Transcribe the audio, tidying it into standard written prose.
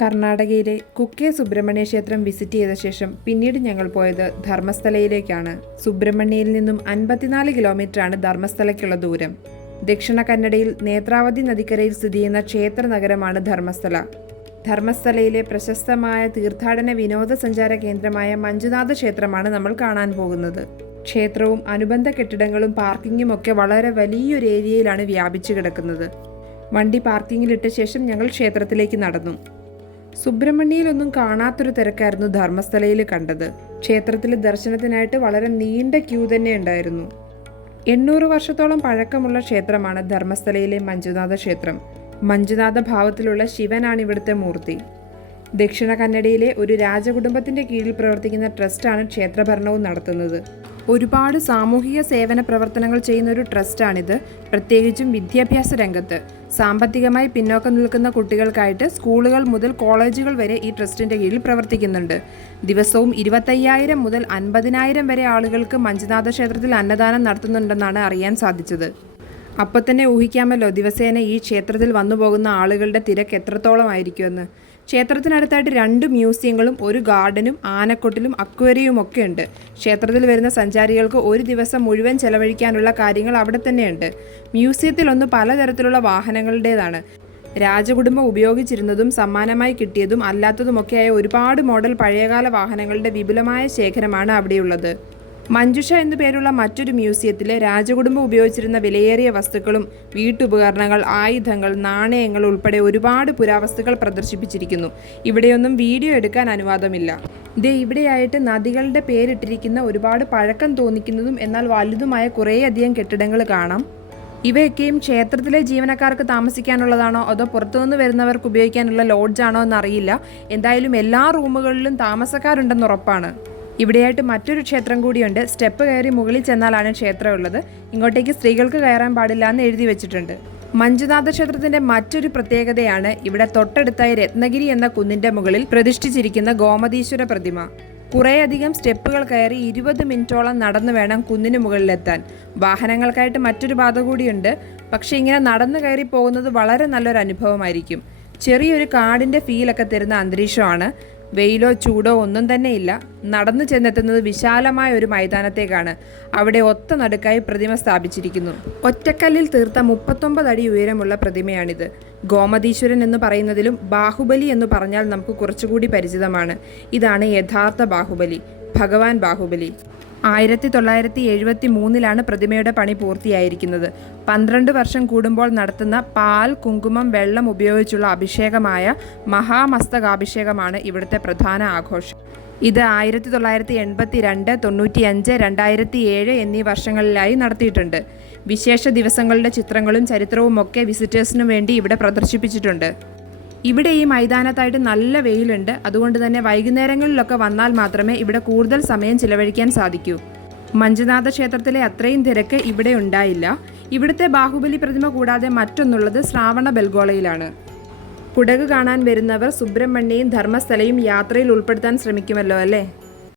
കർണാടകയിലെ കുക്കെ സുബ്രഹ്മണ്യ ക്ഷേത്രം വിസിറ്റ് ചെയ്ത ശേഷം പിന്നീട് ഞങ്ങൾ പോയത് ധർമ്മസ്ഥലയിലേക്കാണ്. സുബ്രഹ്മണ്യയിൽ നിന്നും 54 കിലോമീറ്ററാണ് ധർമ്മസ്ഥലയ്ക്കുള്ള ദൂരം. ദക്ഷിണ കന്നഡയിൽ നേത്രാവതി നദിക്കരയിൽ സ്ഥിതി ചെയ്യുന്ന ക്ഷേത്ര നഗരമാണ് ധർമ്മസ്ഥല. ധർമ്മസ്ഥലയിലെ പ്രശസ്തമായ തീർത്ഥാടന വിനോദസഞ്ചാര കേന്ദ്രമായ മഞ്ജുനാഥ ക്ഷേത്രമാണ് നമ്മൾ കാണാൻ പോകുന്നത്. ക്ഷേത്രവും അനുബന്ധ കെട്ടിടങ്ങളും പാർക്കിങ്ങും ഒക്കെ വളരെ വലിയൊരു ഏരിയയിലാണ് വ്യാപിച്ചു കിടക്കുന്നത്. വണ്ടി പാർക്കിങ്ങിലിട്ട ശേഷം ഞങ്ങൾ ക്ഷേത്രത്തിലേക്ക് നടന്നു. സുബ്രഹ്മണ്യയിലൊന്നും കാണാത്തൊരു തിരക്കായിരുന്നു ധർമ്മസ്ഥലയിൽ കണ്ടത്. ക്ഷേത്രത്തിൽ ദർശനത്തിനായിട്ട് വളരെ നീണ്ട ക്യൂ തന്നെ ഉണ്ടായിരുന്നു. 800 വർഷത്തോളം പഴക്കമുള്ള ക്ഷേത്രമാണ് ധർമ്മസ്ഥലയിലെ മഞ്ജുനാഥ ക്ഷേത്രം. മഞ്ജുനാഥ ഭാവത്തിലുള്ള ശിവനാണ് ഇവിടുത്തെ മൂർത്തി. ദക്ഷിണ കന്നഡയിലെ ഒരു രാജകുടുംബത്തിന്റെ കീഴിൽ പ്രവർത്തിക്കുന്ന ട്രസ്റ്റാണ് ക്ഷേത്രഭരണവും നടത്തുന്നത്. ഒരുപാട് സാമൂഹിക സേവന പ്രവർത്തനങ്ങൾ ചെയ്യുന്ന ഒരു ട്രസ്റ്റാണിത്. പ്രത്യേകിച്ചും വിദ്യാഭ്യാസ രംഗത്ത് സാമ്പത്തികമായി പിന്നോക്കം നിൽക്കുന്ന കുട്ടികൾക്കായിട്ട് സ്കൂളുകൾ മുതൽ കോളേജുകൾ വരെ ഈ ട്രസ്റ്റിന്റെ കീഴിൽ പ്രവർത്തിക്കുന്നുണ്ട്. ദിവസവും 25,000 മുതൽ 50,000 വരെ ആളുകൾക്ക് മഞ്ജുനാഥ ക്ഷേത്രത്തിൽ അന്നദാനം നടത്തുന്നുണ്ടെന്നാണ് അറിയാൻ സാധിച്ചത്. അപ്പോൾ തന്നെ ഊഹിക്കാമല്ലോ ദിവസേന ഈ ക്ഷേത്രത്തിൽ വന്നു പോകുന്ന ആളുകളുടെ തിരക്ക് എത്രത്തോളം ആയിരിക്കുമെന്ന്. ക്ഷേത്രത്തിനടുത്തായിട്ട് 2 മ്യൂസിയങ്ങളും ഒരു ഗാർഡനും ആനക്കൊട്ടിലും അക്വേറിയവും ഒക്കെ ഉണ്ട്. ക്ഷേത്രത്തിൽ വരുന്ന സഞ്ചാരികൾക്ക് ഒരു ദിവസം മുഴുവൻ ചെലവഴിക്കാനുള്ള കാര്യങ്ങൾ അവിടെ തന്നെയുണ്ട്. മ്യൂസിയത്തിലൊന്ന് പലതരത്തിലുള്ള വാഹനങ്ങളുടേതാണ്. രാജകുടുംബം ഉപയോഗിച്ചിരുന്നതും സമ്മാനമായി കിട്ടിയതും അല്ലാത്തതുമൊക്കെയായ ഒരുപാട് മോഡൽ പഴയകാല വാഹനങ്ങളുടെ വിപുലമായ ശേഖരമാണ് അവിടെയുള്ളത്. മഞ്ജുഷ എന്നു പേരുള്ള മറ്റൊരു മ്യൂസിയത്തിൽ രാജകുടുംബം ഉപയോഗിച്ചിരുന്ന വിലയേറിയ വസ്തുക്കളും വീട്ടുപകരണങ്ങൾ, ആയുധങ്ങൾ, നാണയങ്ങൾ ഉൾപ്പെടെ ഒരുപാട് പുരാവസ്തുക്കൾ പ്രദർശിപ്പിച്ചിരിക്കുന്നു. ഇവിടെയൊന്നും വീഡിയോ എടുക്കാൻ അനുവാദമില്ല. ഇവിടെയായിട്ട് നദികളുടെ പേരിട്ടിരിക്കുന്ന ഒരുപാട് പഴക്കം തോന്നിക്കുന്നതും എന്നാൽ വലുതുമായ കുറേയധികം കെട്ടിടങ്ങൾ കാണാം. ഇവയൊക്കെയും ക്ഷേത്രത്തിലെ ജീവനക്കാർക്ക് താമസിക്കാനുള്ളതാണോ അതോ പുറത്തുനിന്ന് വരുന്നവർക്ക് ഉപയോഗിക്കാനുള്ള ലോഡ്ജാണോ എന്നറിയില്ല. എന്തായാലും എല്ലാ റൂമുകളിലും താമസക്കാരുണ്ടെന്ന് ഉറപ്പാണ്. ഇവിടെയായിട്ട് മറ്റൊരു ക്ഷേത്രം കൂടിയുണ്ട്. സ്റ്റെപ്പ് കയറി മുകളിൽ ചെന്നാലാണ് ക്ഷേത്രം ഉള്ളത്. ഇങ്ങോട്ടേക്ക് സ്ത്രീകൾക്ക് കയറാൻ പാടില്ല എന്ന് എഴുതി വെച്ചിട്ടുണ്ട്. മഞ്ജുനാഥ ക്ഷേത്രത്തിന്റെ മറ്റൊരു പ്രത്യേകതയാണ് ഇവിടെ തൊട്ടടുത്തായി രത്നഗിരി എന്ന കുന്നിന്റെ മുകളിൽ പ്രതിഷ്ഠിച്ചിരിക്കുന്ന ഗോമതീശ്വര പ്രതിമ. കുറേയധികം സ്റ്റെപ്പുകൾ കയറി 20 മിനിറ്റോളം നടന്നു വേണം കുന്നിന് മുകളിലെത്താൻ. വാഹനങ്ങൾക്കായിട്ട് മറ്റൊരു പാത കൂടിയുണ്ട്. പക്ഷെ ഇങ്ങനെ നടന്നു കയറി പോകുന്നത് വളരെ നല്ലൊരു അനുഭവമായിരിക്കും. ചെറിയൊരു കാടിന്റെ ഫീലൊക്കെ തരുന്ന അന്തരീക്ഷമാണ്. വെയിലോ ചൂടോ ഒന്നും തന്നെ ഇല്ല. നടന്നു ചെന്നെത്തുന്നത് വിശാലമായ ഒരു മൈതാനത്തേക്കാണ്. അവിടെ ഒത്ത നടുക്കായി പ്രതിമ സ്ഥാപിച്ചിരിക്കുന്നു. ഒറ്റക്കല്ലിൽ തീർത്ത 39 അടി ഉയരമുള്ള പ്രതിമയാണിത്. ഗോമതീശ്വരൻ എന്ന് പറയുന്നതിലും ബാഹുബലി എന്ന് പറഞ്ഞാൽ നമുക്ക് കുറച്ചുകൂടി പരിചിതമാണ്. ഇതാണ് യഥാർത്ഥ ബാഹുബലി, ഭഗവാൻ ബാഹുബലി. 1973 പ്രതിമയുടെ പണി പൂർത്തിയായിരിക്കുന്നത്. 12 വർഷം കൂടുമ്പോൾ നടത്തുന്ന പാൽ, കുങ്കുമം, വെള്ളം ഉപയോഗിച്ചുള്ള അഭിഷേകമായ മഹാമസ്തകാഭിഷേകമാണ് ഇവിടുത്തെ പ്രധാന ആഘോഷം. ഇത് 1982, 95, 2007 എന്നീ വർഷങ്ങളിലായി നടത്തിയിട്ടുണ്ട്. വിശേഷ ദിവസങ്ങളുടെ ചിത്രങ്ങളും ചരിത്രവും ഒക്കെ വിസിറ്റേഴ്സിനു വേണ്ടി ഇവിടെ പ്രദർശിപ്പിച്ചിട്ടുണ്ട്. ഇവിടെ ഈ മൈതാനത്തായിട്ട് നല്ല വെയിലുണ്ട്. അതുകൊണ്ട് തന്നെ വൈകുന്നേരങ്ങളിലൊക്കെ വന്നാൽ മാത്രമേ ഇവിടെ കൂടുതൽ സമയം ചിലവഴിക്കാൻ സാധിക്കൂ. മഞ്ജുനാഥ ക്ഷേത്രത്തിലെ അത്രയും തിരക്ക് ഇവിടെ ഉണ്ടായില്ല. ഇവിടുത്തെ ബാഹുബലി പ്രതിമ കൂടാതെ മറ്റൊന്നുള്ളത് ശ്രാവണ ബെൽഗോളയിലാണ്. കുടക് കാണാൻ വരുന്നവർ സുബ്രഹ്മണ്യയും ധർമ്മസ്ഥലയും യാത്രയിൽ ഉൾപ്പെടുത്താൻ ശ്രമിക്കുമല്ലോ അല്ലേ?